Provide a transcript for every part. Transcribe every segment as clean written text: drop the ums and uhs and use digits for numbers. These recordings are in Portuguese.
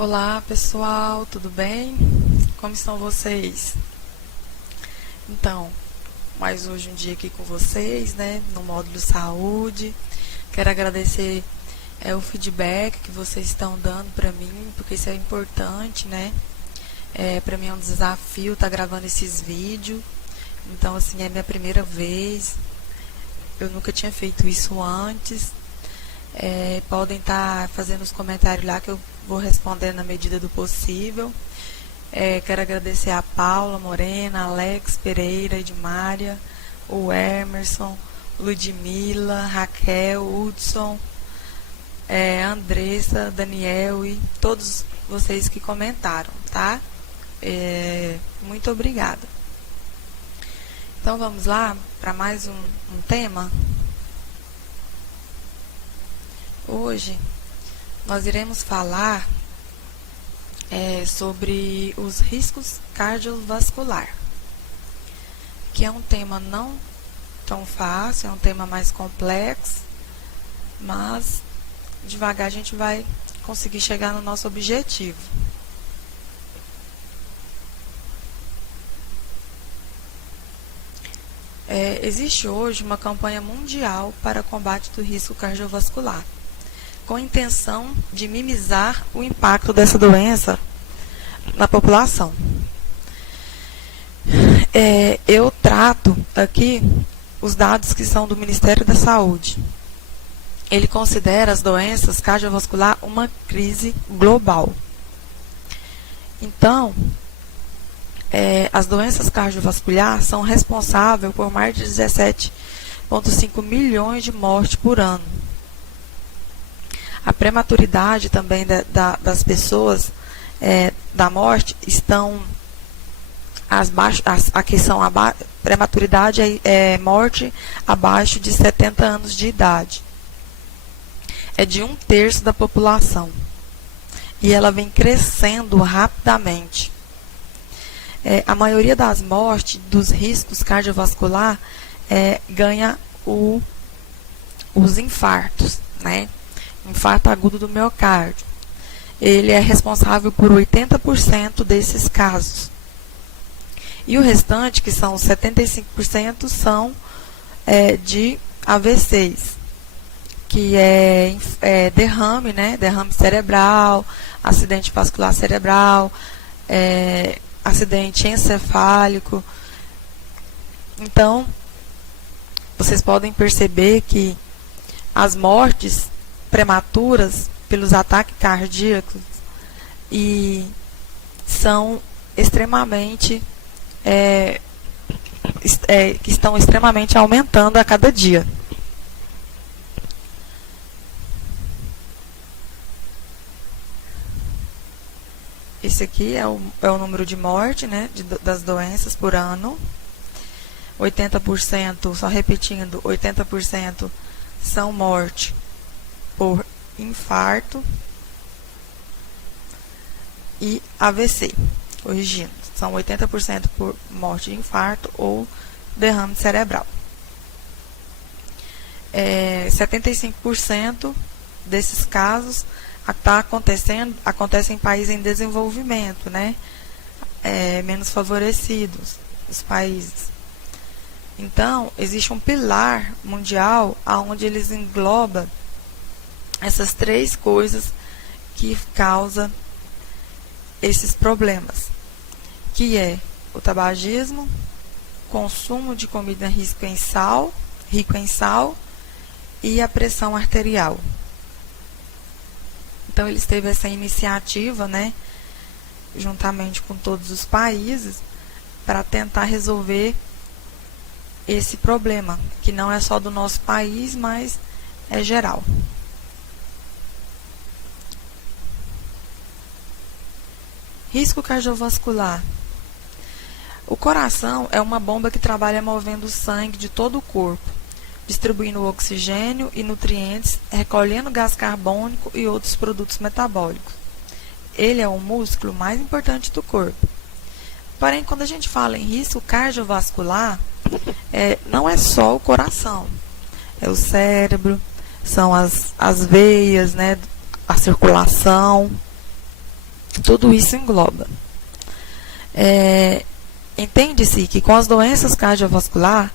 Olá pessoal, tudo bem? Como estão vocês? Então, mais hoje um dia aqui com vocês, né, no módulo saúde. Quero agradecer o feedback que vocês estão dando para mim, porque isso é importante, né? Para mim é um desafio estar gravando esses vídeos. Então, assim, é minha primeira vez. Eu nunca tinha feito isso antes. Podem estar fazendo os comentários lá que eu vou responder na medida do possível. Quero agradecer a Paula Morena, Alex Pereira, Edmária, o Emerson, Ludmila, Raquel, Hudson, Andressa, Daniel e todos vocês que comentaram, tá? Muito obrigada. Então vamos lá para mais um tema. Hoje nós iremos falar sobre os riscos cardiovasculares, que é um tema não tão fácil, é um tema mais complexo, mas devagar a gente vai conseguir chegar no nosso objetivo. Existe hoje uma campanha mundial para combate do risco cardiovascular, com a intenção de minimizar o impacto dessa doença na população. Eu trato aqui os dados que são do Ministério da Saúde. Ele considera as doenças cardiovasculares uma crise global. Então, as doenças cardiovasculares são responsáveis por mais de 17,5 milhões de mortes por ano. A prematuridade também das pessoas da morte estão prematuridade é morte abaixo de 70 anos de idade. É de 1/3 da população. E ela vem crescendo rapidamente. A maioria das mortes, dos riscos cardiovasculares, ganha os infartos, né? Infarto agudo do miocárdio. Ele é responsável por 80% desses casos. E o restante, que são 75%, são de AVCs, que é derrame, né? Derrame cerebral, acidente vascular cerebral, acidente encefálico. Então, vocês podem perceber que as mortes prematuras pelos ataques cardíacos são extremamente que estão extremamente aumentando a cada dia. Esse aqui é o número de morte, né, das doenças por ano. 80%, só repetindo, 80% são morte por infarto e AVC, corrigindo. São 80% por morte de infarto ou derrame cerebral. 75% desses casos acontecem em países em desenvolvimento, né? Menos favorecidos, os países. Então, existe um pilar mundial onde eles englobam essas três coisas que causam esses problemas, que é o tabagismo, consumo de comida rico em sal e a pressão arterial. Então, eles teve essa iniciativa, né, juntamente com todos os países, para tentar resolver esse problema, que não é só do nosso país, mas é geral. Risco cardiovascular. O coração é uma bomba que trabalha movendo o sangue de todo o corpo, distribuindo oxigênio e nutrientes, recolhendo gás carbônico e outros produtos metabólicos. Ele é o músculo mais importante do corpo. Porém, quando a gente fala em risco cardiovascular, não é só o coração, é o cérebro, são as veias, né, a circulação. tudo isso engloba. Entende-se que com as doenças cardiovasculares,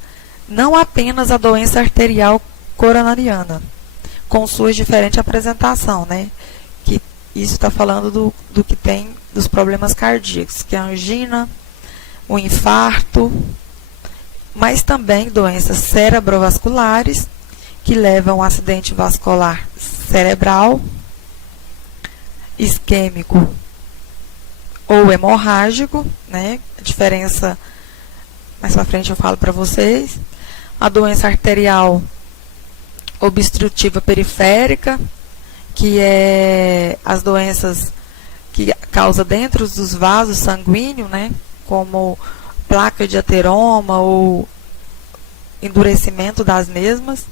não apenas a doença arterial coronariana, com suas diferentes apresentações, né? Que isso está falando do que tem dos problemas cardíacos, que é a angina, o infarto, mas também doenças cerebrovasculares, que levam a um acidente vascular cerebral, isquêmico ou hemorrágico, né? A diferença, mais para frente eu falo para vocês. A doença arterial obstrutiva periférica, que é as doenças que causa dentro dos vasos sanguíneos, né? Como placa de ateroma ou endurecimento das mesmas.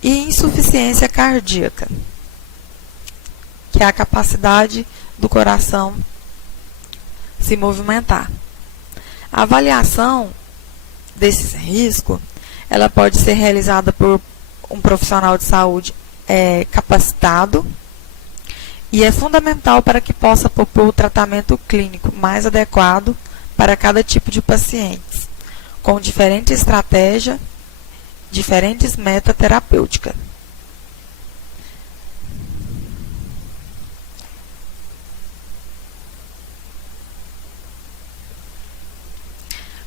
E insuficiência cardíaca, que é a capacidade do coração se movimentar. A avaliação desses riscos, ela pode ser realizada por um profissional de saúde capacitado e é fundamental para que possa propor o tratamento clínico mais adequado para cada tipo de pacientes, com diferente estratégia, diferentes metas terapêuticas.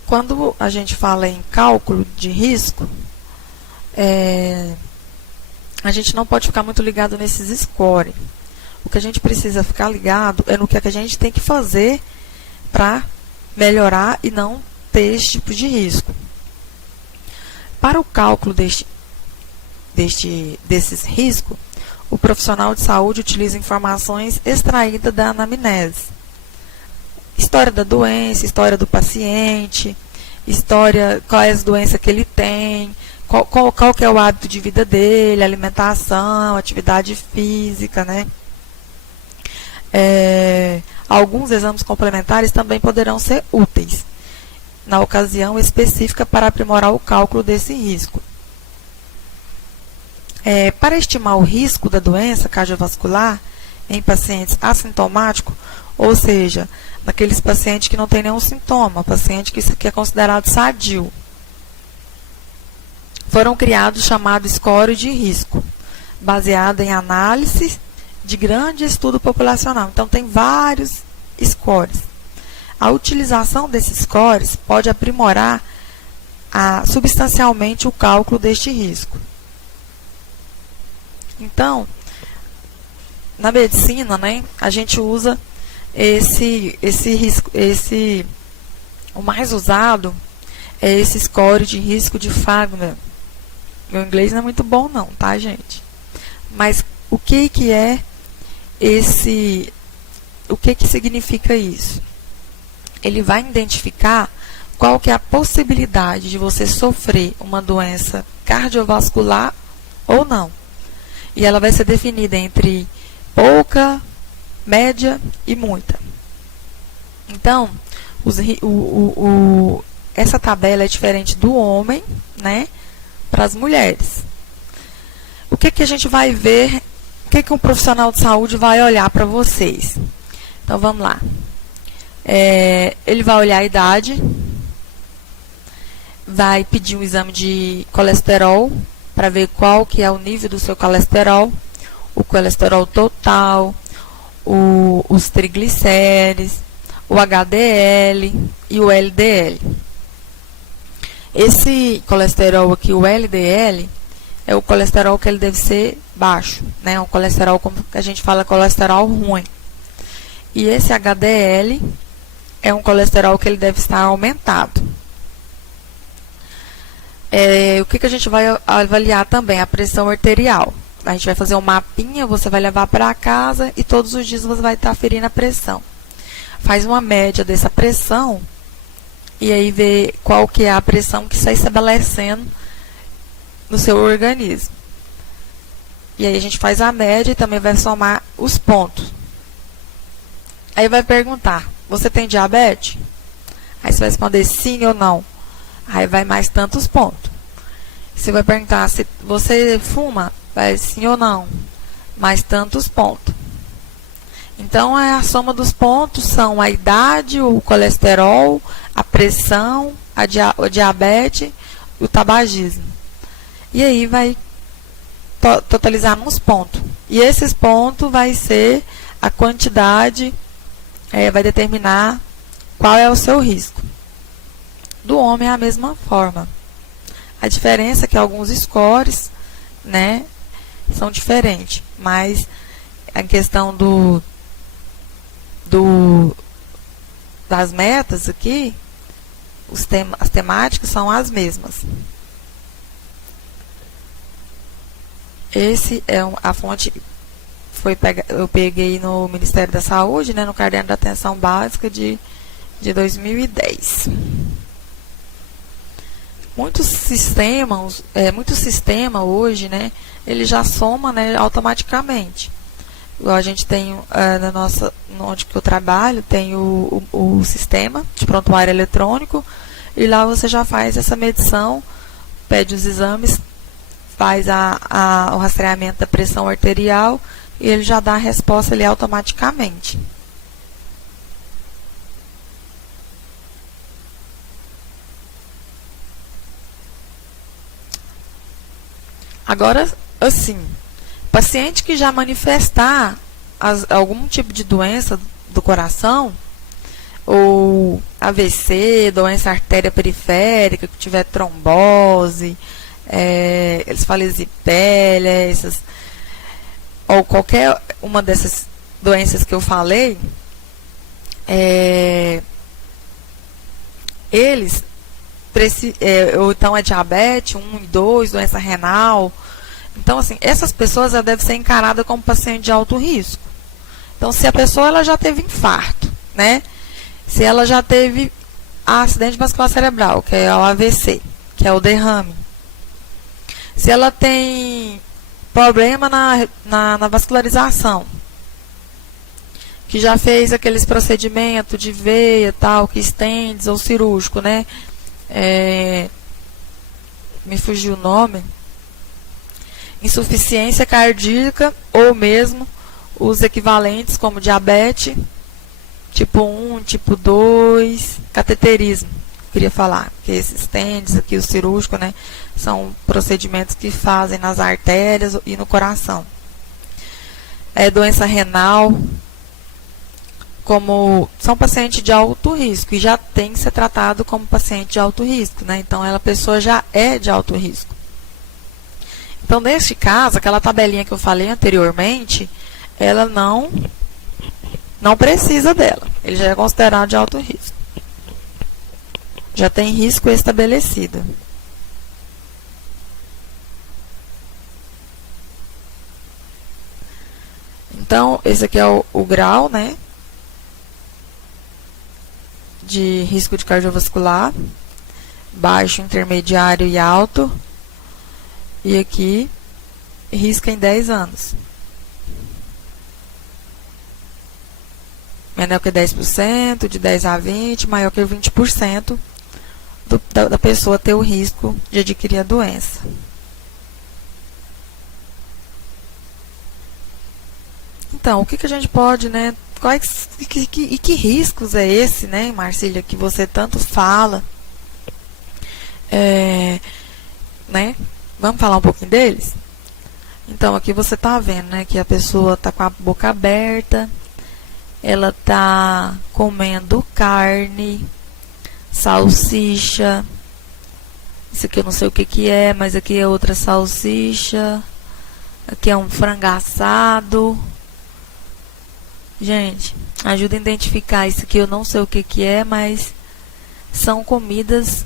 Quando a gente fala em cálculo de risco, a gente não pode ficar muito ligado nesses scores. O que a gente precisa ficar ligado é no que a gente tem que fazer para melhorar e não ter esse tipo de risco. Para o cálculo desses riscos, o profissional de saúde utiliza informações extraídas da anamnese. História da doença, história do paciente, história, qual é as doenças que ele tem, qual que é o hábito de vida dele, alimentação, atividade física, né? Alguns exames complementares também poderão ser úteis na ocasião específica para aprimorar o cálculo desse risco. Para estimar o risco da doença cardiovascular em pacientes assintomáticos, ou seja, naqueles pacientes que não tem nenhum sintoma, paciente que é considerado sadio, foram criados chamados scores de risco, baseado em análise de grande estudo populacional. Então, tem vários scores. A utilização desses scores pode aprimorar substancialmente o cálculo deste risco. Então, na medicina, né, a gente usa esse risco, o mais usado é esse score de risco de Fagner. Meu inglês não é muito bom não, tá, gente? Mas o que é o que significa isso? Ele vai identificar qual que é a possibilidade de você sofrer uma doença cardiovascular ou não. E ela vai ser definida entre pouca, média e muita. Então, essa tabela é diferente do homem, né, para as mulheres. O que a gente vai ver, o que um profissional de saúde vai olhar para vocês? Então, vamos lá. Ele vai olhar a idade, vai pedir um exame de colesterol para ver qual que é o nível do seu colesterol, o colesterol total, os triglicérides, o HDL e o LDL. Esse colesterol aqui, o LDL, é o colesterol que ele deve ser baixo, né? Um colesterol, como a gente fala, colesterol ruim. E esse HDL é um colesterol que ele deve estar aumentado. O que a gente vai avaliar também? A pressão arterial. A gente vai fazer um mapinha, você vai levar para casa e todos os dias você vai estar aferindo a pressão. Faz uma média dessa pressão e aí vê qual que é a pressão que está estabelecendo no seu organismo. E aí a gente faz a média e também vai somar os pontos. Aí vai perguntar, você tem diabetes? Aí você vai responder sim ou não. Aí vai mais tantos pontos. Você vai perguntar se você fuma? Vai sim ou não. Mais tantos pontos. Então, a soma dos pontos são a idade, o colesterol, a pressão, o diabetes e o tabagismo. E aí vai totalizar nos pontos. E esses pontos vai ser a quantidade, vai determinar qual é o seu risco. Do homem é a mesma forma. A diferença é que alguns scores, né, são diferentes, mas a questão das metas aqui, as temáticas são as mesmas. Esse é a fonte, eu peguei no Ministério da Saúde, né, no Caderno da Atenção Básica de 2010. Muito sistema hoje, né, ele já soma, né, automaticamente. Igual a gente tem onde que eu trabalho, tem o sistema de prontuário eletrônico, e lá você já faz essa medição, pede os exames, faz o rastreamento da pressão arterial e ele já dá a resposta ali automaticamente. Agora, assim, paciente que já manifestar algum tipo de doença do coração, ou AVC, doença artéria periférica, que tiver trombose, esfalesipelia, ou qualquer uma dessas doenças que eu falei, eles ou então é diabetes 1 e 2, doença renal. Então, assim, essas pessoas já devem ser encaradas como paciente de alto risco. Então, se a pessoa ela já teve infarto, né? Se ela já teve acidente vascular cerebral, que é o AVC, que é o derrame. Se ela tem problema na vascularização, que já fez aqueles procedimentos de veia, tal, que estende, ou cirúrgico, né? Me fugiu o nome. Insuficiência cardíaca, ou mesmo os equivalentes como diabetes, tipo 1, tipo 2, cateterismo, queria falar, que esses tendes aqui, o cirúrgico, né, são procedimentos que fazem nas artérias e no coração. Doença renal, como são pacientes de alto risco e já tem que ser tratado como paciente de alto risco, né, então a pessoa já é de alto risco. Então, neste caso, aquela tabelinha que eu falei anteriormente, ela não precisa dela. Ele já é considerado de alto risco. Já tem risco estabelecido. Então, esse aqui é o grau, né, de risco de cardiovascular, baixo, intermediário e alto. E aqui, risco em 10 anos. Menor que 10%, de 10 a 20%, maior que 20% da pessoa ter o risco de adquirir a doença. Então, o que a gente pode, né? Que riscos é esse, né, Marcília, que você tanto fala? Né? Vamos falar um pouquinho deles? Então, aqui você está vendo, né, que a pessoa está com a boca aberta, ela está comendo carne, salsicha, isso aqui eu não sei o que é, mas aqui é outra salsicha, aqui é um frango assado. Gente, ajuda a identificar isso aqui, eu não sei o que é, mas são comidas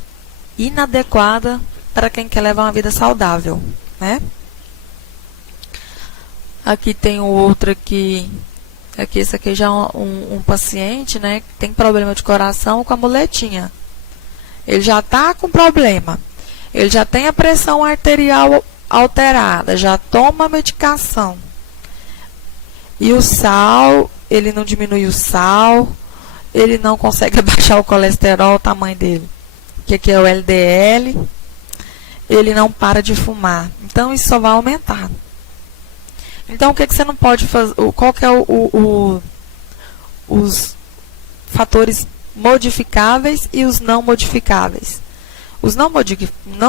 inadequadas para quem quer levar uma vida saudável, né? Aqui tem o outro aqui, esse aqui já é um paciente, né, que tem problema de coração com a muletinha. Ele já está com problema, ele já tem a pressão arterial alterada, já toma medicação. E o sal, ele não diminui o sal, ele não consegue abaixar o colesterol, o tamanho dele, que aqui é o LDL. Ele não para de fumar. Então, isso só vai aumentar. Então, o que você não pode fazer? Qual que é os fatores modificáveis e os não modificáveis. Os não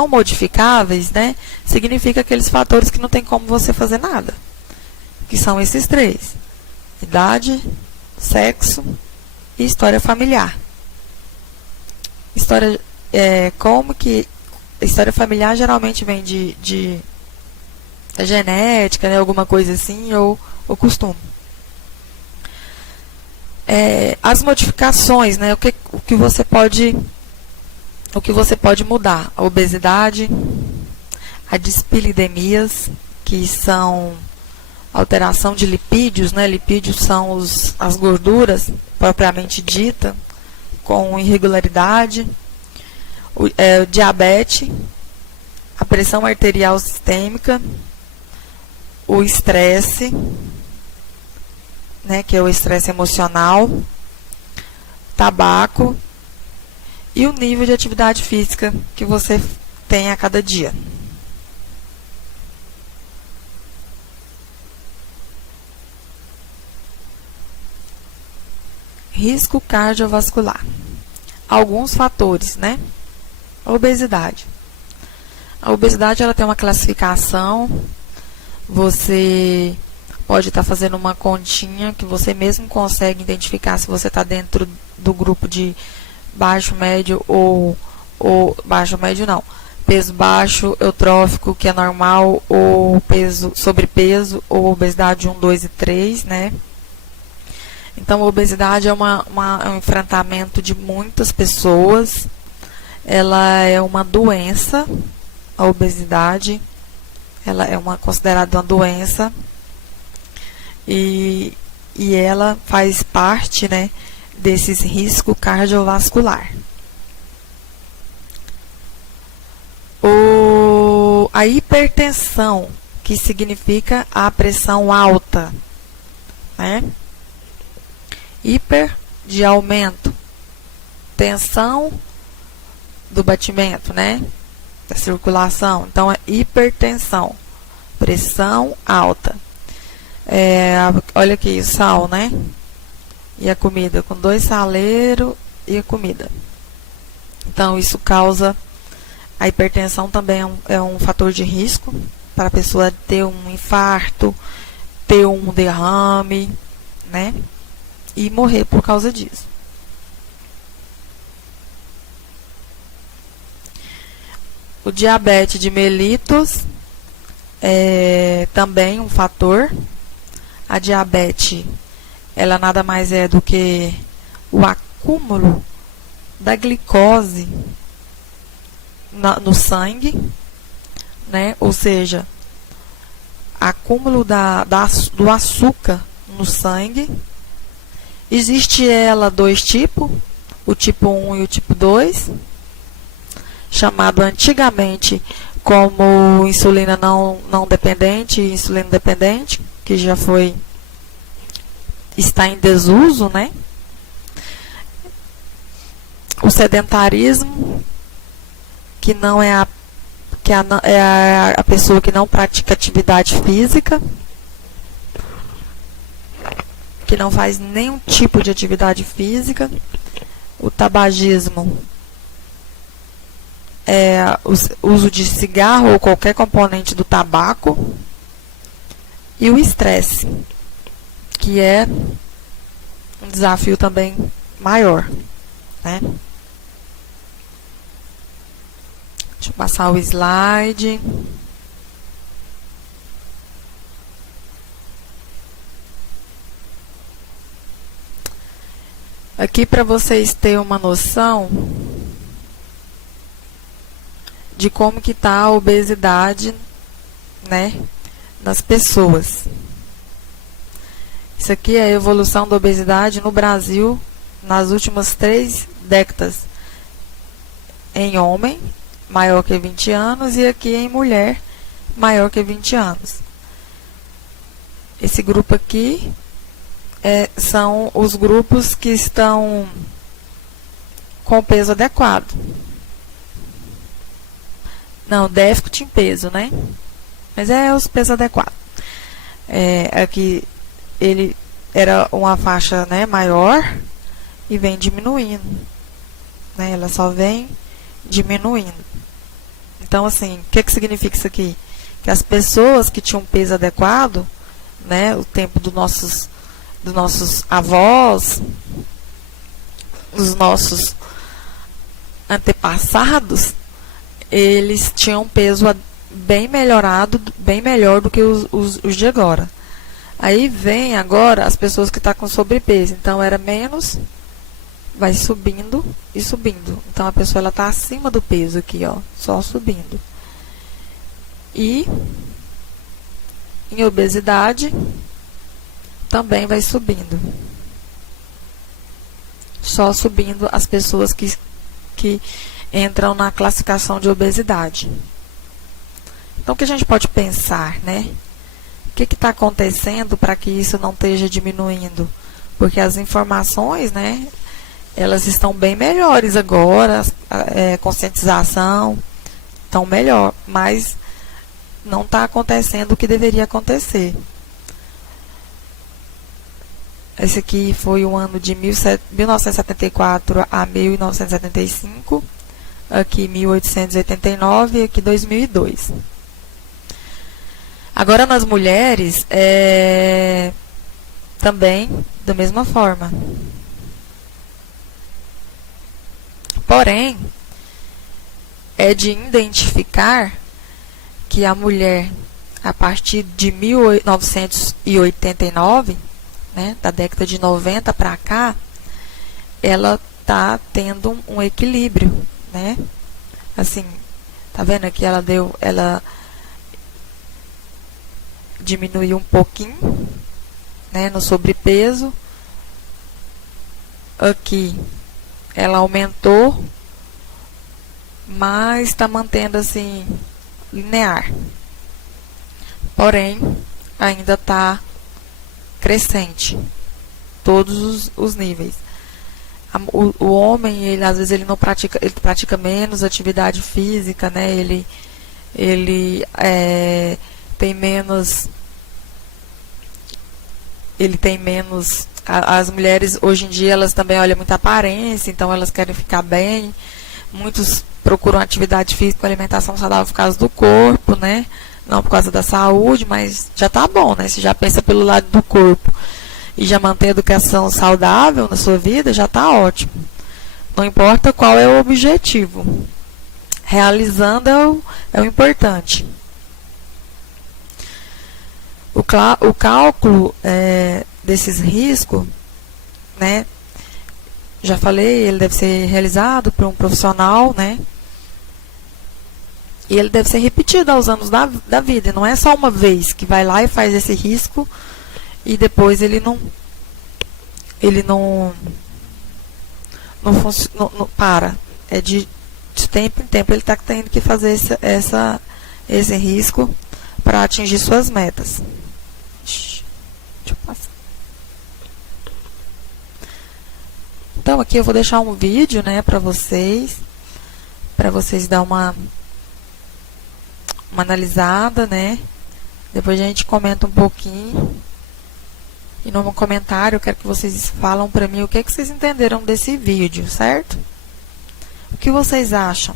modificáveis, né, significa aqueles fatores que não tem como você fazer nada, que são esses três: idade, sexo e história familiar. História familiar geralmente vem de genética, né, alguma coisa assim, ou costume. As modificações, né, o que você pode mudar: a obesidade, a dispilidemias, que são alteração de lipídios, né? Lipídios são as gorduras propriamente dita, com irregularidade, o diabetes, a pressão arterial sistêmica, o estresse, né, que é o estresse emocional, tabaco e o nível de atividade física que você tem a cada dia. Risco cardiovascular. Alguns fatores, né? A obesidade. A obesidade, ela tem uma classificação. Você pode estar fazendo uma continha que você mesmo consegue identificar se você está dentro do grupo de baixo, médio ou baixo, médio não. Peso baixo, eutrófico, que é normal, ou sobrepeso, ou obesidade 1, 2 e 3, né? Então, a obesidade é um enfrentamento de muitas pessoas. Ela é uma doença, a obesidade. Ela é considerada uma doença. E ela faz parte, né, desses risco cardiovascular. A hipertensão, que significa a pressão alta, né? Hiper, de aumento, tensão do batimento, né? Da circulação. Então, é hipertensão, pressão alta. Olha aqui, o sal, né? E a comida, com 2 saleiros e a comida. Então, isso causa... A hipertensão também é um fator de risco para a pessoa ter um infarto, ter um derrame, né? E morrer por causa disso. O diabetes de mellitus é também um fator. A diabetes, ela nada mais é do que o acúmulo da glicose no sangue, né? Ou seja, acúmulo do açúcar no sangue. Existe ela 2 tipos, o tipo 1 e o tipo 2, chamado antigamente como insulina não dependente e insulina dependente, que está em desuso, né? O sedentarismo, que não é a pessoa que não pratica atividade física, que não faz nenhum tipo de atividade física. O tabagismo é o uso de cigarro ou qualquer componente do tabaco. E o estresse, que é um desafio também maior, né? Deixa eu passar o slide. Aqui, para vocês terem uma noção de como que está a obesidade, né, nas pessoas. Isso aqui é a evolução da obesidade no Brasil nas últimas 3 décadas. Em homem, maior que 20 anos, e aqui em mulher, maior que 20 anos. Esse grupo aqui são os grupos que estão com peso adequado. Não, déficit em peso, né? Mas os pesos adequados. Aqui ele era uma faixa, né, maior e vem diminuindo, né? Ela só vem diminuindo. Então, assim, o que significa isso aqui? Que as pessoas que tinham peso adequado, né, o tempo dos nossos avós, dos nossos antepassados, eles tinham peso bem melhorado, bem melhor do que os de agora. Aí vem agora as pessoas que estão com sobrepeso. Então era menos, vai subindo e subindo. Então a pessoa ela está acima do peso aqui, ó, só subindo. E em obesidade também vai subindo. Só subindo as pessoas que entram na classificação de obesidade. Então o que a gente pode pensar, né? O que está acontecendo para que isso não esteja diminuindo? Porque as informações, né, elas estão bem melhores agora, conscientização estão melhor, mas não está acontecendo o que deveria acontecer. Esse aqui foi o ano de 1974 a 1975, aqui 1889 e aqui 2002. Agora nas mulheres, também da mesma forma. Porém, é de identificar que a mulher, a partir de 1989, né, da década de 90 para cá, ela está tendo um equilíbrio, né? Assim, tá vendo aqui ela diminuiu um pouquinho, né, no sobrepeso. Aqui ela aumentou, mas está mantendo assim linear. Porém, ainda está crescente, todos os níveis. O homem, ele às vezes ele pratica menos atividade física, né? Ele tem menos. As mulheres hoje em dia elas também olham muita aparência, então elas querem ficar bem. Muitos procuram atividade física, alimentação saudável por causa do corpo, né? Não por causa da saúde, mas já tá bom, né? Se já pensa pelo lado do corpo e já mantém a educação saudável na sua vida, já tá ótimo. Não importa qual é o objetivo. Realizando é o importante. O cálculo desses riscos, né? Já falei, ele deve ser realizado por um profissional, né? E ele deve ser repetido aos anos da vida. Não é só uma vez que vai lá e faz esse risco e depois ele não para. É de tempo em tempo ele está tendo que fazer esse risco para atingir suas metas. Deixa eu passar. Então aqui eu vou deixar um vídeo, né, para vocês dar uma analisada, né? Depois a gente comenta um pouquinho. E no comentário eu quero que vocês falam para mim o que vocês entenderam desse vídeo, certo? O que vocês acham?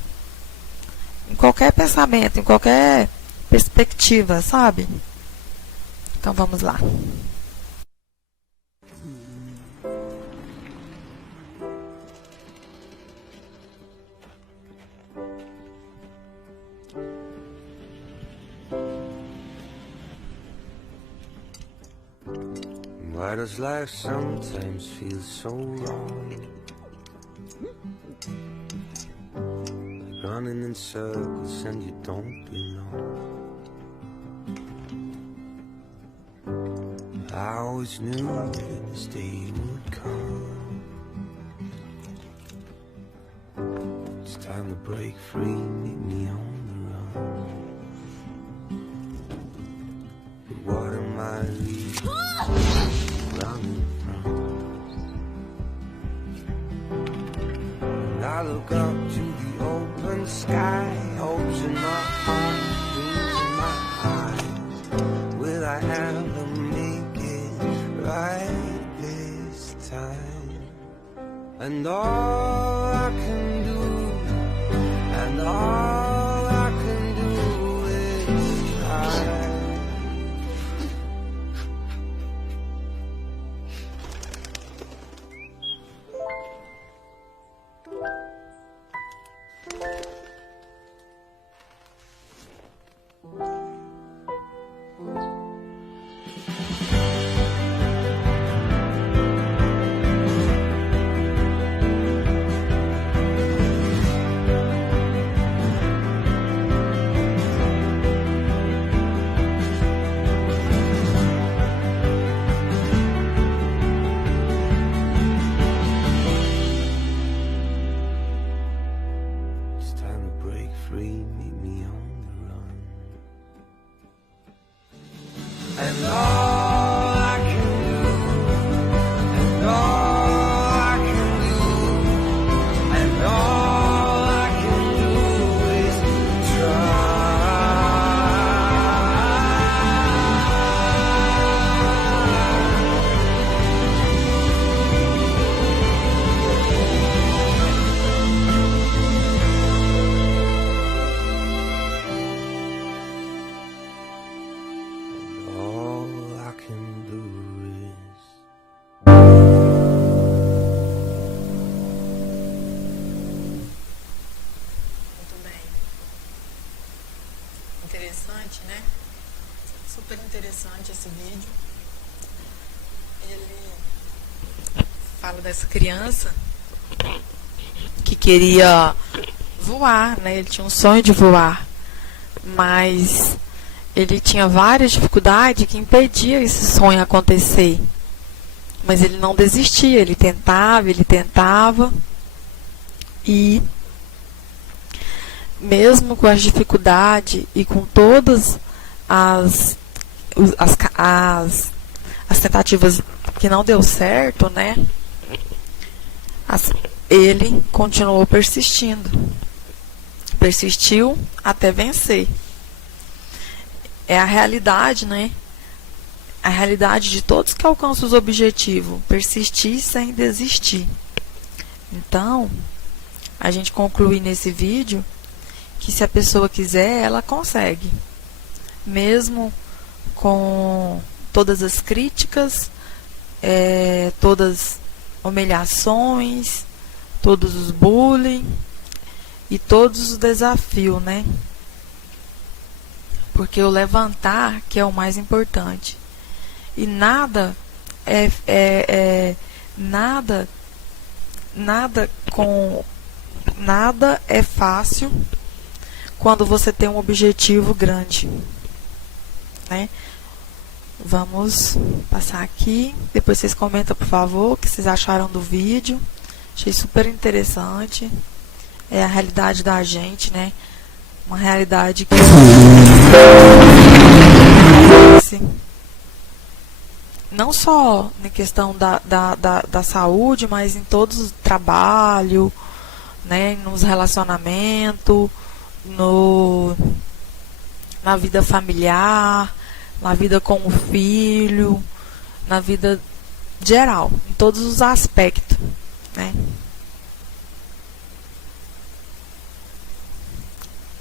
Em qualquer pensamento, em qualquer perspectiva, sabe? Então vamos lá. Why does life sometimes feel so wrong? Running in circles and you don't belong. I always knew that this day would come. It's time to break free, meet me on the run. But what am I running from? And I look up to the open sky, hopes in my heart, dreams in my eyes. Will I ever make it right? and all I can do, and all I can do is try. And all I can do, and all I can do, and all I can do is try. Interessante, né? Super interessante esse vídeo. Ele fala dessa criança que queria voar, né? Ele tinha um sonho de voar, mas ele tinha várias dificuldades que impediam esse sonho acontecer. Mas ele não desistia, ele tentava e mesmo com as dificuldades e com todas as tentativas que não deu certo, né? Ele continuou persistindo. Persistiu até vencer. É a realidade, né? A realidade de todos que alcançam os objetivos. Persistir sem desistir. Então, a gente conclui nesse vídeo que se a pessoa quiser, ela consegue. Mesmo com todas as críticas, todas as humilhações, todos os bullying e todos os desafios, né? Porque o levantar que é o mais importante. E nada é fácil quando você tem um objetivo grande, né? Vamos passar aqui. Depois vocês comentam, por favor, o que vocês acharam do vídeo. Achei super interessante. É a realidade da gente, né? Uma realidade que não só na questão da saúde, mas em todos os trabalhos, né? Nos relacionamentos, na vida familiar, na vida com o filho, na vida geral, em todos os aspectos, né?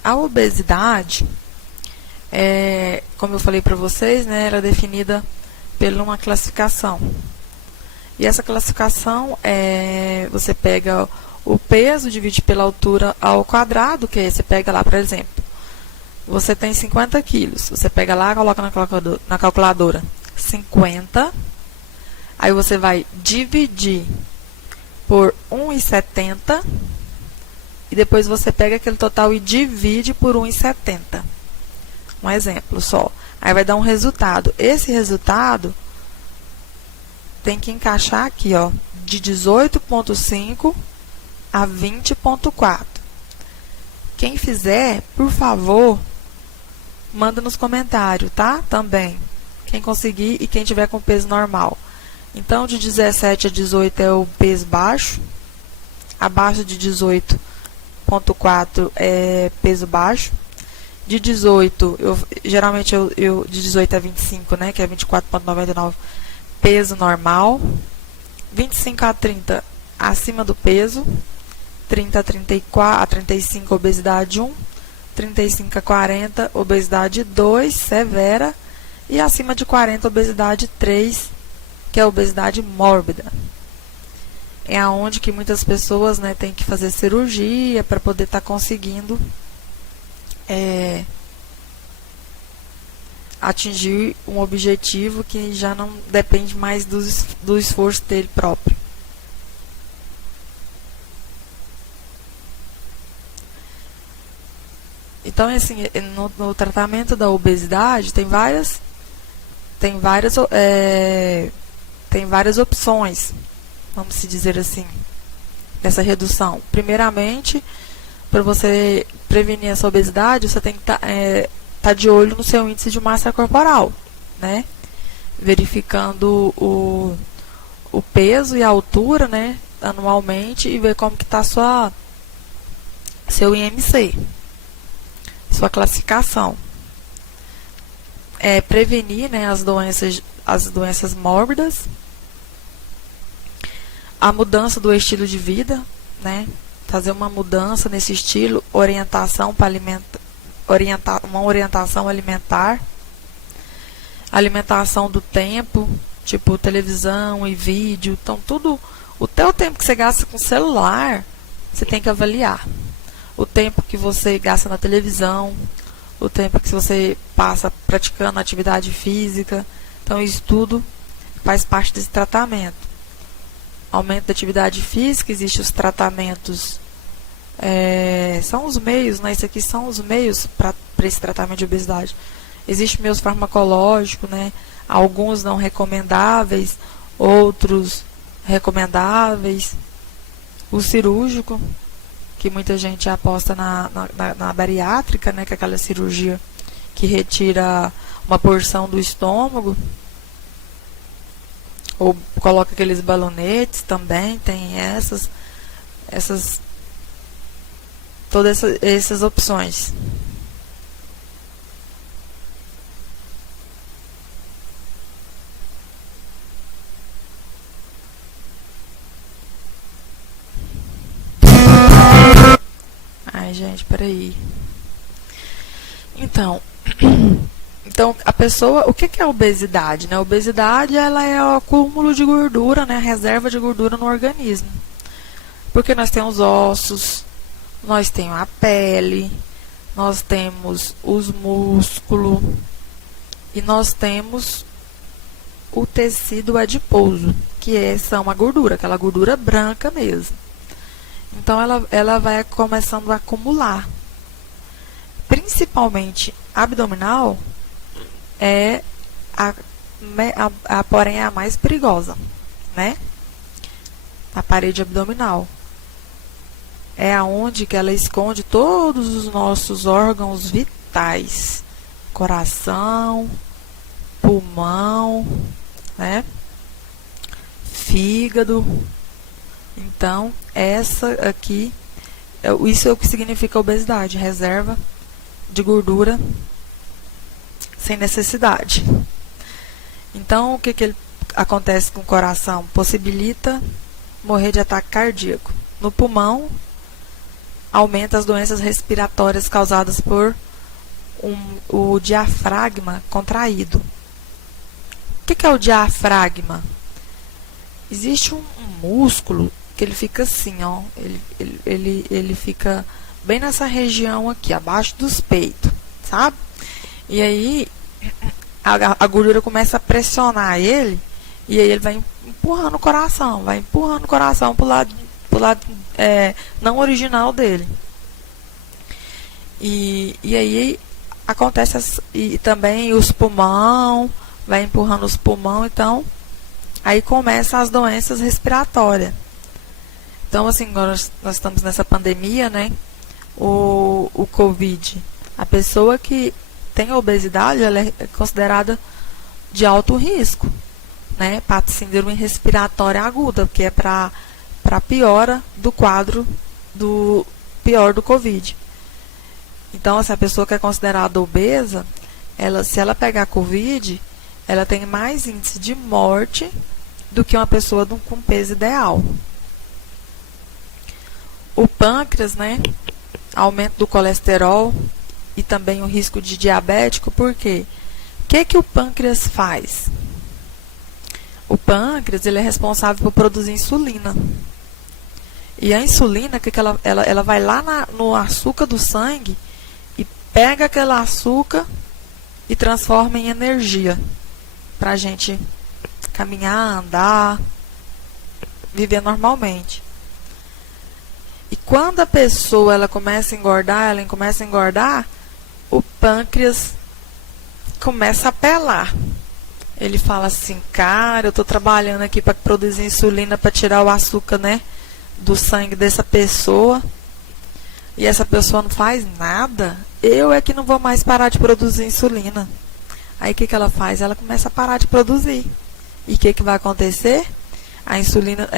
A obesidade, como eu falei para vocês, né, ela é definida por uma classificação. E essa classificação você pega o peso, divide pela altura ao quadrado, que aí você pega lá, por exemplo, você tem 50 quilos, você pega lá, coloca na calculadora 50, aí você vai dividir por 1,70 e depois você pega aquele total e divide por 1,70. Um exemplo só. Aí vai dar um resultado. Esse resultado tem que encaixar aqui, ó, de 18,5 a 20,4. Quem fizer, por favor, manda nos comentários, tá? Também. Quem conseguir e quem tiver com peso normal. Então, de 17 a 18 é o peso baixo. Abaixo de 18,4 é peso baixo. De 18, geralmente de 18 a 25, né, que é 24,99, peso normal. 25 a 30 acima do peso, 30 a 34, a 35, obesidade 1, 35 a 40, obesidade 2, severa, e acima de 40, obesidade 3, que é a obesidade mórbida. É aonde que muitas pessoas, né, têm que fazer cirurgia para poder estar conseguindo atingir um objetivo que já não depende mais do esforço dele próprio. Então, assim, no tratamento da obesidade tem várias opções, vamos se dizer assim, dessa redução. Primeiramente, para você prevenir essa obesidade, você tem que tá de olho no seu índice de massa corporal, né? Verificando o peso e a altura, né, anualmente, e ver como que está seu IMC, sua classificação. Prevenir, né, as doenças mórbidas, a mudança do estilo de vida, né, fazer uma mudança nesse estilo, uma orientação alimentar, alimentação do tempo, tipo televisão e vídeo. Então, tudo, o teu tempo que você gasta com celular, você tem que avaliar. O tempo que você gasta na televisão, o tempo que você passa praticando atividade física. Então, isso tudo faz parte desse tratamento. Aumento da atividade física, existem os tratamentos, são os meios, né? Isso aqui são os meios para esse tratamento de obesidade. Existem meios farmacológicos, né? Alguns não recomendáveis, outros recomendáveis. O cirúrgico, que muita gente aposta na bariátrica, né? Que é aquela cirurgia que retira uma porção do estômago. Ou coloca aqueles balonetes também, tem todas essas opções. Ai, gente, peraí. Então, a pessoa, o que é a obesidade, né? A obesidade, ela é o acúmulo de gordura, né? A reserva de gordura no organismo. Porque nós temos ossos, nós temos a pele, nós temos os músculos e nós temos o tecido adiposo, que são a gordura, aquela gordura branca mesmo. Então, ela vai começando a acumular. Principalmente abdominal, porém é a mais perigosa, né? A parede abdominal. É aonde que ela esconde todos os nossos órgãos vitais. Coração, pulmão, né? Fígado. Então, essa aqui, isso é o que significa obesidade, reserva de gordura sem necessidade. Então, o que acontece com o coração? Possibilita morrer de ataque cardíaco. No pulmão, aumenta as doenças respiratórias causadas por o diafragma contraído. O que é o diafragma? Existe um músculo que ele fica assim, ó, ele fica bem nessa região aqui, abaixo dos peitos, sabe? E aí a gordura começa a pressionar ele, e aí ele vai empurrando o coração pro lado não original dele. E aí acontece, e também os pulmão, vai empurrando os pulmão, então aí começam as doenças respiratórias. Então, assim, agora nós estamos nessa pandemia, né? O Covid. A pessoa que tem obesidade, ela é considerada de alto risco, né? Para síndrome respiratória aguda, que é para piora do quadro do Covid. Então, se a pessoa que é considerada obesa, se ela pegar Covid, ela tem mais índice de morte do que uma pessoa com peso ideal. pâncreas, né? Aumento do colesterol e também o risco de diabético. Por quê? O que o pâncreas faz? O pâncreas, ele é responsável por produzir insulina. E a insulina, ela vai lá no açúcar do sangue e pega aquele açúcar e transforma em energia para a gente caminhar, andar, viver normalmente. E quando a pessoa ela começa a engordar, o pâncreas começa a apelar. Ele fala assim: cara, eu estou trabalhando aqui para produzir insulina para tirar o açúcar, né, do sangue dessa pessoa, e essa pessoa não faz nada, eu é que não vou mais parar de produzir insulina. Aí o que ela faz? Ela começa a parar de produzir. E o que vai acontecer? A insulina,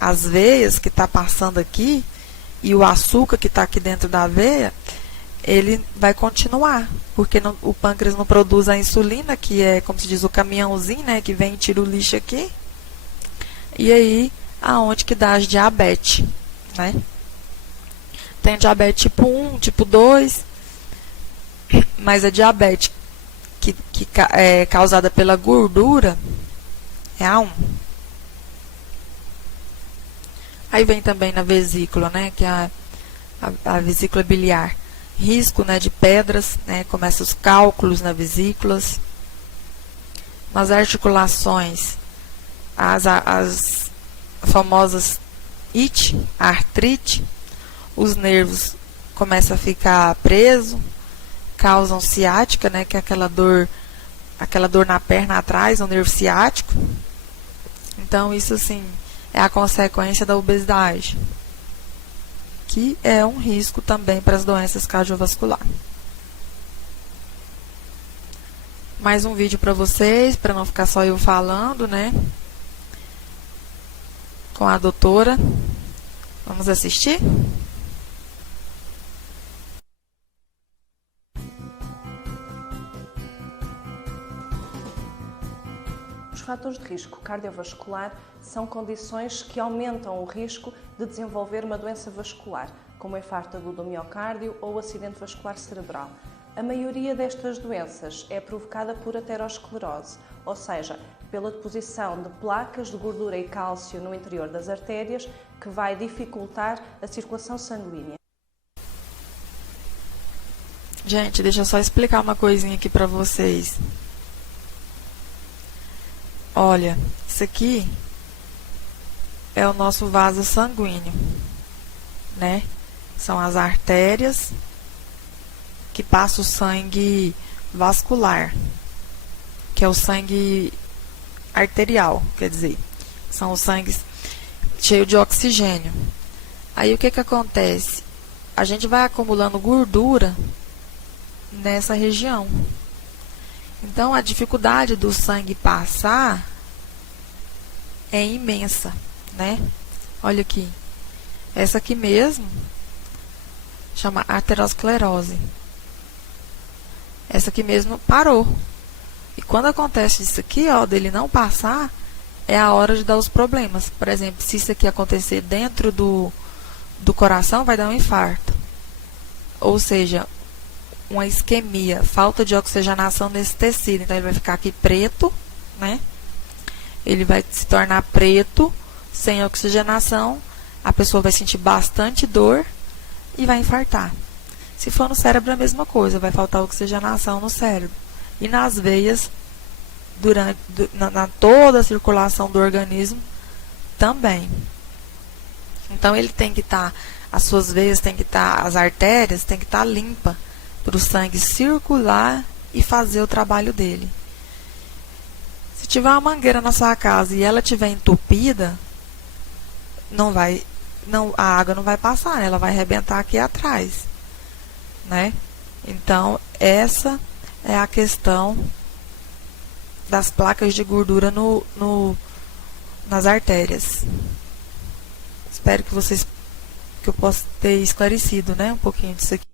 as veias que está passando aqui e o açúcar que está aqui dentro da veia, ele vai continuar, porque o pâncreas não produz a insulina, que é, como se diz, o caminhãozinho, né, que vem e tira o lixo aqui. E aí, aonde que dá as diabetes, né? Tem diabetes tipo 1, tipo 2, mas a diabetes que é causada pela gordura é a 1. Aí vem também na vesícula, né, que é a vesícula biliar. Risco, né, de pedras, né, começa os cálculos nas vesículas. Nas articulações, as famosas IT, a artrite, os nervos começam a ficar presos, causam ciática, né, que é aquela dor na perna atrás, o nervo ciático. Então, isso, assim, é a consequência da obesidade, que é um risco também para as doenças cardiovasculares. Mais um vídeo para vocês, para não ficar só eu falando, né? Com a doutora. Vamos assistir? Os fatores de risco cardiovascular são condições que aumentam o risco de desenvolver uma doença vascular, como o infarto agudo do miocárdio ou o acidente vascular cerebral. A maioria destas doenças é provocada por aterosclerose, ou seja, pela deposição de placas de gordura e cálcio no interior das artérias, que vai dificultar a circulação sanguínea. Gente, deixa eu só explicar uma coisinha aqui para vocês. Olha, isso aqui é o nosso vaso sanguíneo, né? São as artérias que passam o sangue vascular, que é o sangue arterial, quer dizer, são os sangues cheios de oxigênio. Aí o que acontece? A gente vai acumulando gordura nessa região. Então, a dificuldade do sangue passar é imensa, né? Olha aqui. Essa aqui mesmo chama aterosclerose. Essa aqui mesmo parou. E quando acontece isso aqui, ó, dele não passar, é a hora de dar os problemas. Por exemplo, se isso aqui acontecer dentro do coração, vai dar um infarto. Ou seja, uma isquemia, falta de oxigenação nesse tecido. Então, ele vai ficar aqui preto, né? Ele vai se tornar preto, sem oxigenação. A pessoa vai sentir bastante dor e vai infartar. Se for no cérebro, é a mesma coisa. Vai faltar oxigenação no cérebro. E nas veias, na toda a circulação do organismo, também. Então, ele tem que estar, as suas veias tem que estar, as artérias tem que estar limpa, para o sangue circular e fazer o trabalho dele. Se tiver uma mangueira na sua casa e ela estiver entupida, a água não vai passar, né? Ela vai arrebentar aqui atrás, né? Então, essa é a questão das placas de gordura nas artérias. Espero que eu possa ter esclarecido, né, um pouquinho disso aqui.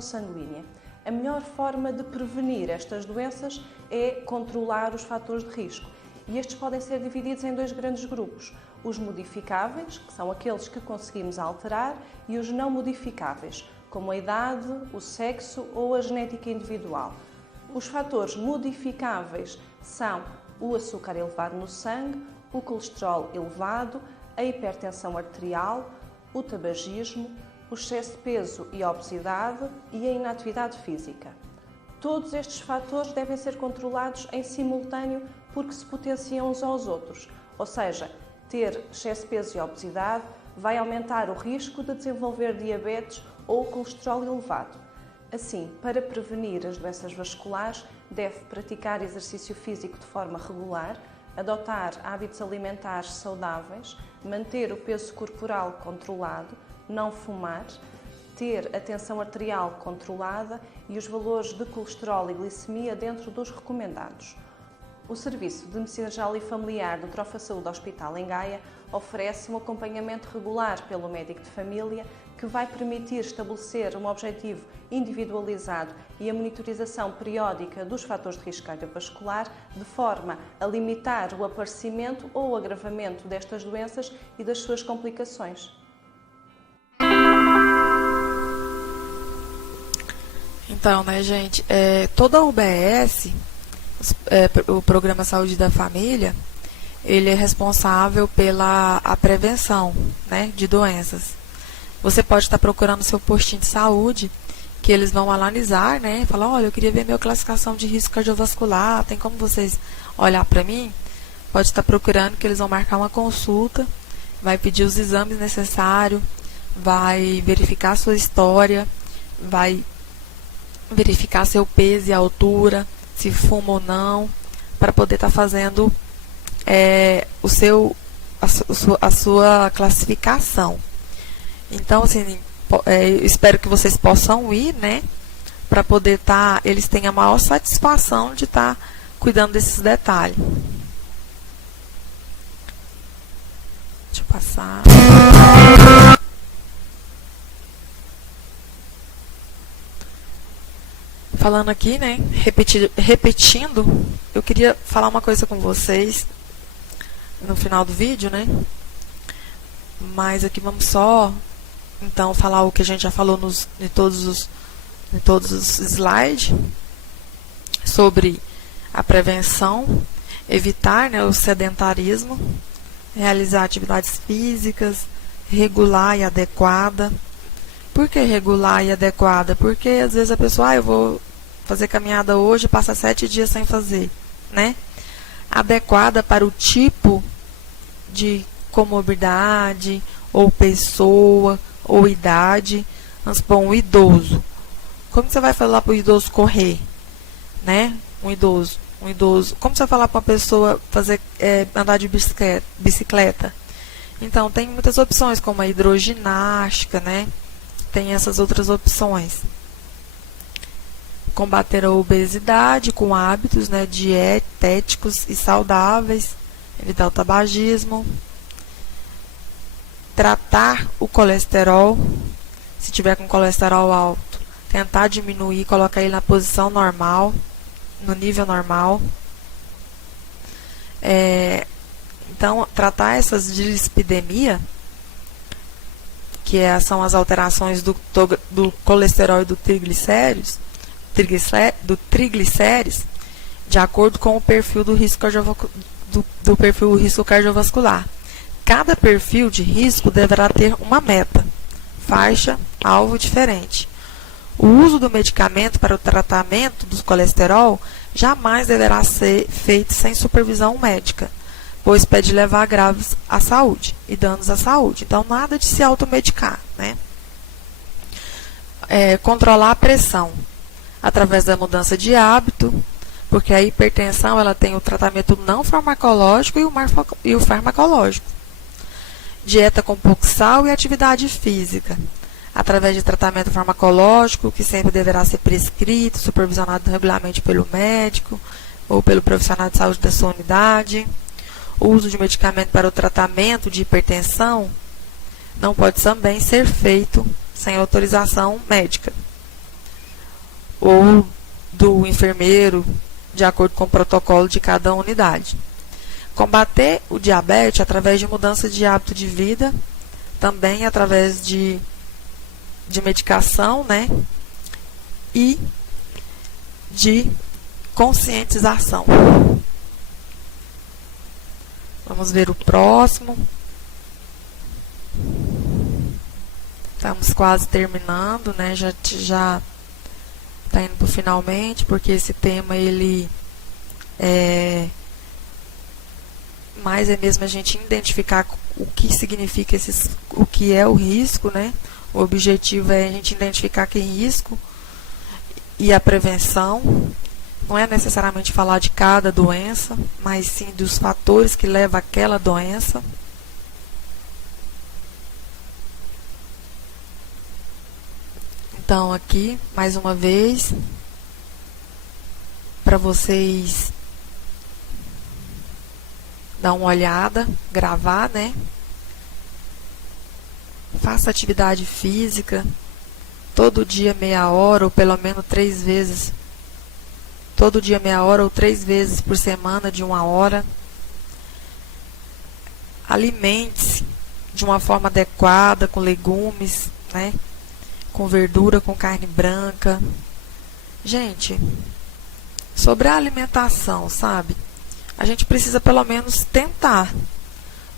Sanguínea. A melhor forma de prevenir estas doenças é controlar os fatores de risco. E estes podem ser divididos em dois grandes grupos. os modificáveis, que são aqueles que conseguimos alterar, e os não modificáveis, como a idade, o sexo ou a genética individual. Os fatores modificáveis são o açúcar elevado no sangue, o colesterol elevado, a hipertensão arterial, o tabagismo, o excesso de peso e obesidade e a inatividade física. Todos estes fatores devem ser controlados em simultâneo porque se potenciam uns aos outros, ou seja, ter excesso de peso e obesidade vai aumentar o risco de desenvolver diabetes ou colesterol elevado. Assim, para prevenir as doenças vasculares, deve praticar exercício físico de forma regular, adotar hábitos alimentares saudáveis, manter o peso corporal controlado, não fumar, ter a tensão arterial controlada e os valores de colesterol e glicemia dentro dos recomendados. O Serviço de Medicina Geral e Familiar do Trofa Saúde Hospital em Gaia oferece um acompanhamento regular pelo médico de família que vai permitir estabelecer um objetivo individualizado e a monitorização periódica dos fatores de risco cardiovascular de forma a limitar o aparecimento ou o agravamento destas doenças e das suas complicações. Então, né, gente, toda a UBS, o Programa Saúde da Família, ele é responsável pela a prevenção, né, de doenças. Você pode estar procurando seu postinho de saúde, que eles vão analisar, né, falar, olha, eu queria ver minha classificação de risco cardiovascular, tem como vocês olhar para mim? Pode estar procurando, que eles vão marcar uma consulta, vai pedir os exames necessários, vai verificar a sua história, vai verificar seu peso e altura, se fuma ou não, para poder estar fazendo a sua classificação. Então, assim, eu espero que vocês possam ir, né, para poder eles têm a maior satisfação de estar cuidando desses detalhes. Deixa eu passar. Falando aqui, né, repetindo, eu queria falar uma coisa com vocês no final do vídeo, né, mas aqui vamos só, então, falar o que a gente já falou em todos os slides, sobre a prevenção, evitar, né, o sedentarismo, realizar atividades físicas, regular e adequada. Por que regular e adequada? Porque às vezes a pessoa, eu vou fazer caminhada hoje e passa 7 dias sem fazer, né? Adequada para o tipo de comorbidade, ou pessoa, ou idade. Vamos supor, um idoso. Como você vai falar para o idoso correr, né? Um idoso. Como você vai falar para uma pessoa andar de bicicleta? Então, tem muitas opções, como a hidroginástica, né? Tem essas outras opções. Combater a obesidade com hábitos, né, dietéticos e saudáveis. Evitar o tabagismo. Tratar o colesterol. Se tiver com colesterol alto, tentar diminuir, colocar ele na posição normal, no nível normal. Então, tratar essas dislipidemia, que são as alterações do colesterol e do triglicérides, de acordo com o perfil do risco cardiovascular. Cada perfil de risco deverá ter uma meta, faixa, alvo diferente. O uso do medicamento para o tratamento do colesterol jamais deverá ser feito sem supervisão médica, pois pode levar a graves à saúde e danos à saúde. Então, nada de se automedicar, né? Controlar a pressão através da mudança de hábito, porque a hipertensão ela tem o tratamento não farmacológico e o farmacológico. Dieta com pouco sal e atividade física, através de tratamento farmacológico, que sempre deverá ser prescrito, supervisionado regularmente pelo médico ou pelo profissional de saúde da sua unidade. O uso de medicamento para o tratamento de hipertensão não pode também ser feito sem autorização médica ou do enfermeiro, de acordo com o protocolo de cada unidade. Combater o diabetes através de mudança de hábito de vida, também através de medicação, né? E de conscientização. Vamos ver o próximo. Estamos quase terminando, né? Já está indo para o finalmente, porque esse tema ele mais é mesmo a gente identificar o que significa o que é o risco, né? O objetivo é a gente identificar que é risco e a prevenção. Não é necessariamente falar de cada doença, mas sim dos fatores que levam àquela doença. Então, aqui, mais uma vez, para vocês dar uma olhada, gravar, né? Faça atividade física todo dia meia hora, ou pelo menos 3 vezes. Todo dia meia hora ou 3 vezes por semana de 1 hora. Alimente-se de uma forma adequada, com legumes, né? Com verdura, com carne branca. Gente, sobre a alimentação, sabe? A gente precisa pelo menos tentar.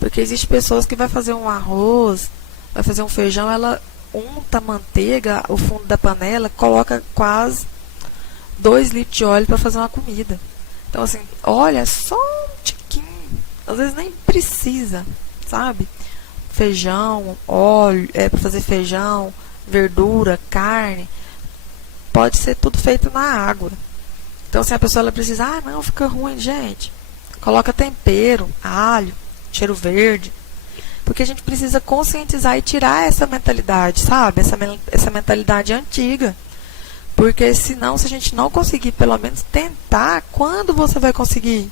Porque existem pessoas que vai fazer um arroz, vai fazer um feijão, ela unta manteiga, o fundo da panela, coloca quase 2 litros de óleo para fazer uma comida. Então, assim, olha, só um tiquinho. Às vezes nem precisa, sabe? Feijão, óleo, para fazer feijão, verdura, carne, pode ser tudo feito na água. Então, se a pessoa ela precisa, não, fica ruim, gente, coloca tempero, alho, cheiro verde, porque a gente precisa conscientizar e tirar essa mentalidade, sabe? Essa mentalidade antiga. Porque senão, se a gente não conseguir pelo menos tentar, quando você vai conseguir?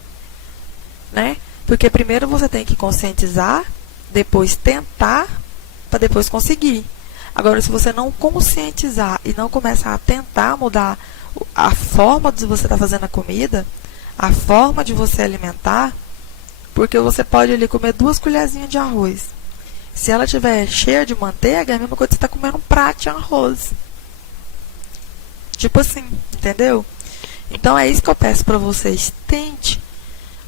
Né? Porque primeiro você tem que conscientizar, depois tentar, para depois conseguir. Agora, se você não conscientizar e não começar a tentar mudar a forma de você estar fazendo a comida, a forma de você alimentar, porque você pode ali comer 2 colherzinhas de arroz. Se ela estiver cheia de manteiga, é a mesma coisa que você está comendo um prato de arroz. Tipo assim, entendeu? Então é isso que eu peço para vocês. Tente,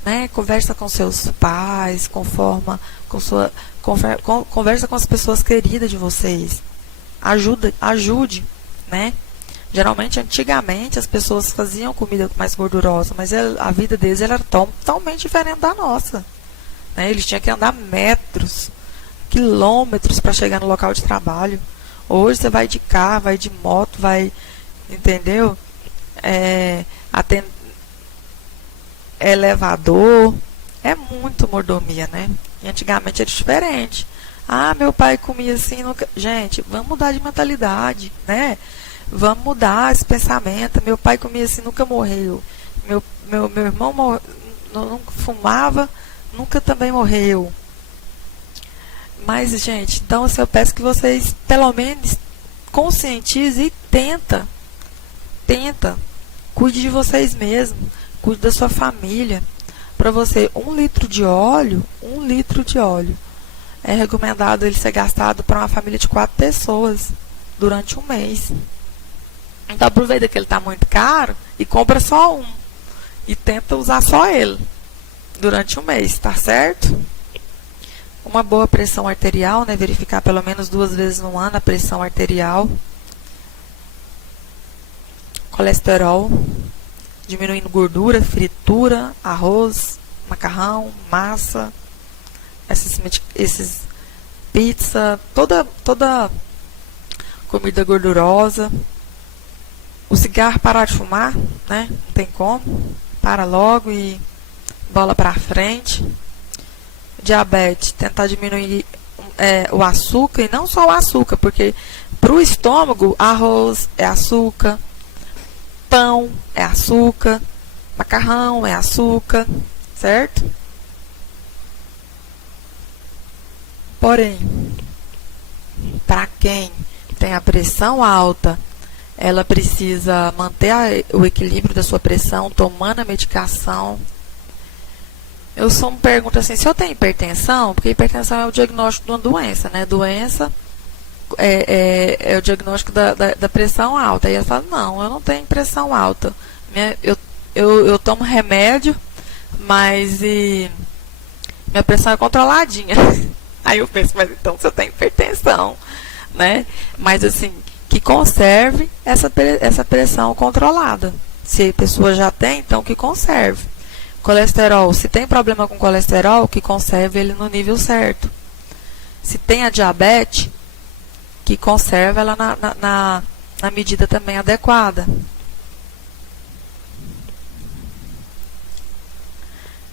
né? Conversa com seus pais, conversa com as pessoas queridas de vocês. Ajude, né? Geralmente, antigamente, as pessoas faziam comida mais gordurosa, mas a vida deles era totalmente diferente da nossa. Né? Eles tinham que andar metros, quilômetros para chegar no local de trabalho. Hoje você vai de carro, vai de moto, vai, entendeu? Elevador, é muito mordomia, né? E antigamente era diferente. Meu pai comia assim, nunca... Gente, vamos mudar de mentalidade, né? Vamos mudar esse pensamento. Meu pai comia assim, nunca morreu. Meu irmão não fumava, nunca também morreu. Mas, gente, então assim, eu peço que vocês, pelo menos, conscientizem e tenta. Cuide de vocês mesmos. Cuide da sua família. Para você, 1 litro de óleo, é recomendado ele ser gastado para uma família de 4 pessoas durante um mês. Então aproveita que ele está muito caro e compra só um. E tenta usar só ele durante um mês, tá certo? Uma boa pressão arterial, né? Verificar pelo menos 2 vezes no ano a pressão arterial. Colesterol, diminuindo gordura, fritura, arroz, macarrão, massa, esses pizza, toda comida gordurosa. O cigarro, parar de fumar, né? Não tem como. Para logo e bola para frente. Diabetes, tentar diminuir o açúcar, e não só o açúcar, porque para o estômago, arroz é açúcar, pão é açúcar, macarrão é açúcar, certo? Porém, para quem tem a pressão alta, ela precisa manter o equilíbrio da sua pressão, tomando a medicação. Eu só me pergunto assim, se eu tenho hipertensão, porque hipertensão é o diagnóstico de uma doença, né? Doença é o diagnóstico da pressão alta. Aí ela fala, não, eu não tenho pressão alta. Eu tomo remédio, mas minha pressão é controladinha. Aí eu penso, mas então você tem hipertensão, né? Mas assim, que conserve essa pressão controlada. Se a pessoa já tem, então que conserve. Colesterol, se tem problema com colesterol, que conserve ele no nível certo. Se tem a diabetes, que conserve ela na medida também adequada.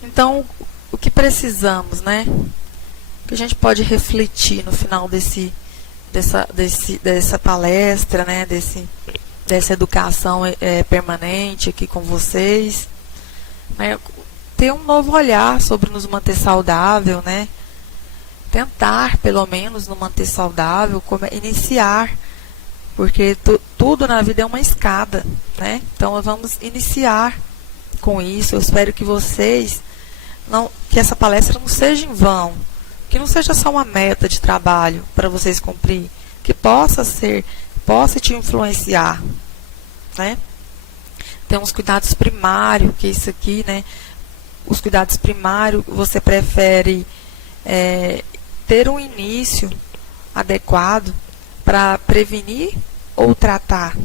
Então, o que precisamos, né? O que a gente pode refletir no final dessa palestra, né? Dessa educação permanente aqui com vocês, né? Ter um novo olhar sobre nos manter saudável, né? Tentar, pelo menos, nos manter saudável, iniciar, porque tudo na vida é uma escada, né? Então, vamos iniciar com isso. Eu espero que vocês, que essa palestra não seja em vão, que não seja só uma meta de trabalho para vocês cumprir, que possa te influenciar, né? Tem uns cuidados primários, que isso aqui, né? Os cuidados primários, você prefere ter um início adequado para prevenir ou tratar?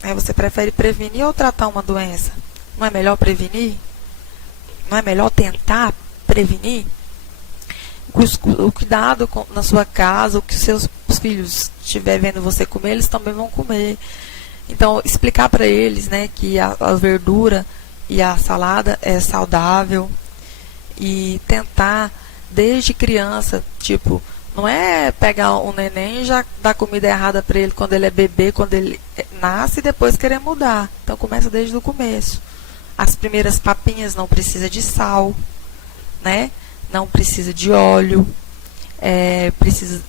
Né? Você prefere prevenir ou tratar uma doença? Não é melhor prevenir? Não é melhor tentar prevenir? O cuidado na sua casa, o que seus filhos estiverem vendo você comer, eles também vão comer. Então, explicar para eles, né, que a verdura e a salada é saudável, e tentar desde criança, tipo, não é pegar um neném e já dar comida errada para ele quando ele é bebê, quando ele nasce, e depois querer mudar. Então começa desde o começo. As primeiras papinhas não precisa de sal, né? Não precisa de óleo,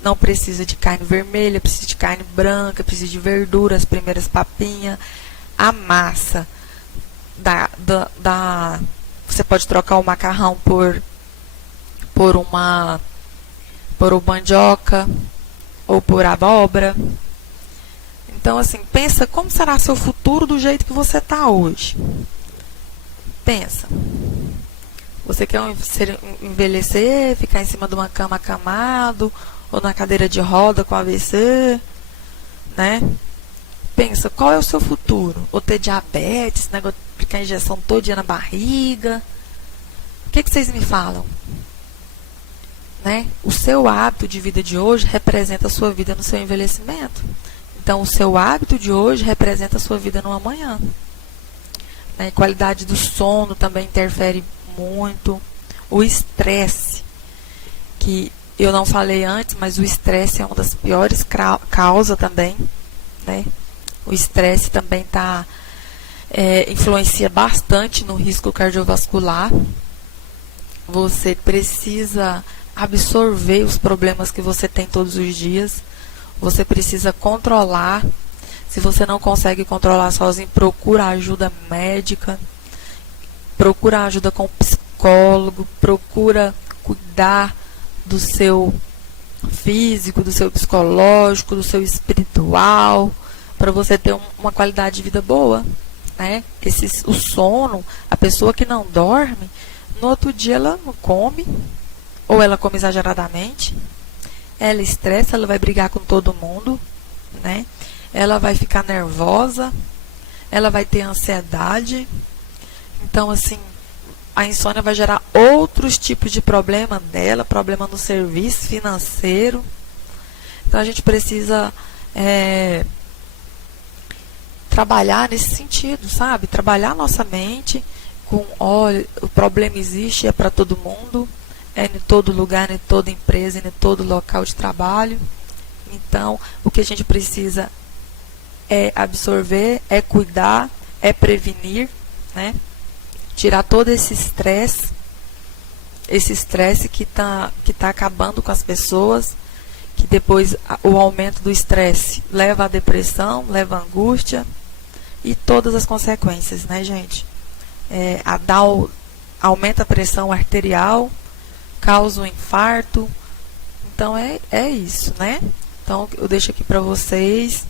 não precisa de carne vermelha, precisa de carne branca, precisa de verdura, as primeiras papinhas. A massa você pode trocar o macarrão por mandioca ou por abóbora. Então, assim, pensa como será seu futuro do jeito que você está hoje. Pensa. Você quer envelhecer, ficar em cima de uma cama acamado, ou na cadeira de roda com AVC, né? Pensa, qual é o seu futuro? Ou ter diabetes, negócio de aplicar injeção todo dia na barriga? O que vocês me falam? Né? O seu hábito de vida de hoje representa a sua vida no seu envelhecimento. Então, o seu hábito de hoje representa a sua vida no amanhã. Né? Qualidade do sono também interfere muito. O estresse, que eu não falei antes, mas o estresse é uma das piores causas também. Né? O estresse também influencia bastante no risco cardiovascular. Você precisa absorver os problemas que você tem todos os dias. Você precisa controlar. Se você não consegue controlar sozinho, procura ajuda médica. Procura ajuda com psicólogo. Procura cuidar do seu físico, do seu psicológico, do seu espiritual, para você ter uma qualidade de vida boa. Né? O sono, a pessoa que não dorme, no outro dia ela não come, ou ela come exageradamente, ela estressa, ela vai brigar com todo mundo, né? Ela vai ficar nervosa, ela vai ter ansiedade. Então, assim, a insônia vai gerar outros tipos de problema nela, problema no serviço financeiro. Então, a gente precisa trabalhar nesse sentido, sabe? Trabalhar nossa mente com, olha, o problema existe, é para todo mundo, é em todo lugar, em toda empresa, em todo local de trabalho. Então, o que a gente precisa é absorver, é cuidar, é prevenir, né? Tirar todo esse estresse que tá acabando com as pessoas, que depois o aumento do estresse leva à depressão, leva à angústia e todas as consequências, né, gente? A aumenta a pressão arterial, causa um infarto. Então é isso, né? Então eu deixo aqui para vocês.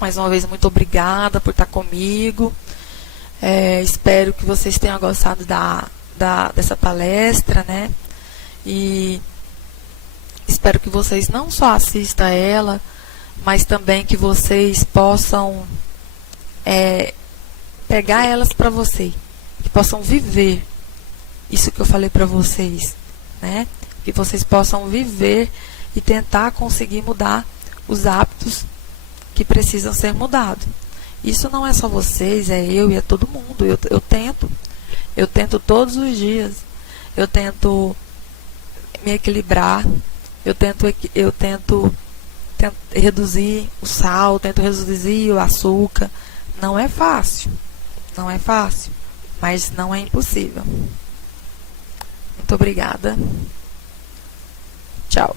Mais uma vez, muito obrigada por estar comigo. Espero que vocês tenham gostado dessa palestra, né? E espero que vocês não só assistam a ela, mas também que vocês possam pegar elas para você, que possam viver isso que eu falei para vocês, né? Que vocês possam viver e tentar conseguir mudar os hábitos que precisam ser mudados. Isso não é só vocês, é eu e é todo mundo. Eu tento todos os dias. Eu tento me equilibrar. Eu tento reduzir o sal, tento reduzir o açúcar. Não é fácil. Não é fácil, mas não é impossível. Muito obrigada. Tchau.